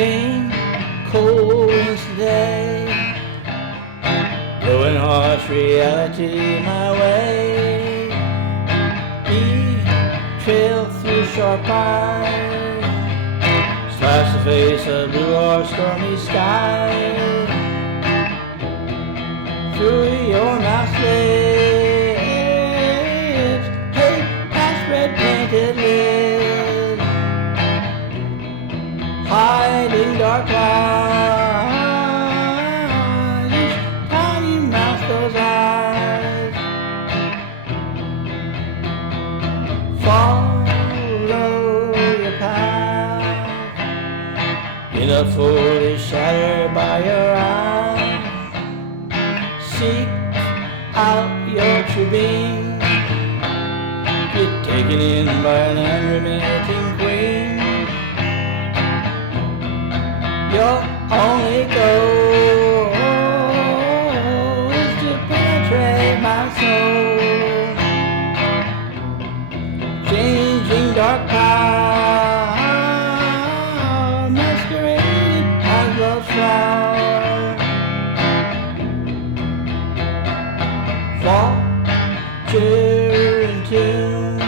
came cold as today, blowing harsh reality my way. He trailed through sharp eye, slashed the face of blue or stormy sky. Through your mouth lips, hey, past red painted lid, hiding dark lies, each time you mask those eyes. Follow your path, in a foolish shattered by your eyes. Seek out your true being, get taken in by an unremitting queen. Your only goal is to penetrate my soul, changing dark power, masquerading as love's flower. Vulture in tune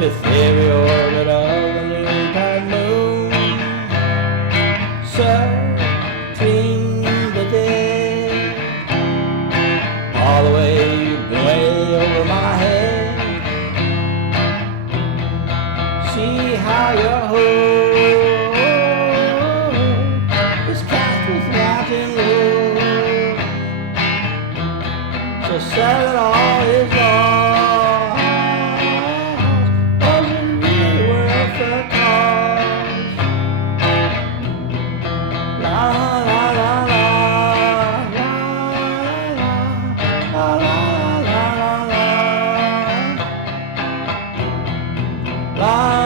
with every orbit of the noontide moon, searching the dead. All the way you've been way over my head. See how your hope is cast with mountain road. So sad that all is lost, was it really worth the cost? La la la la, la la la la la la la.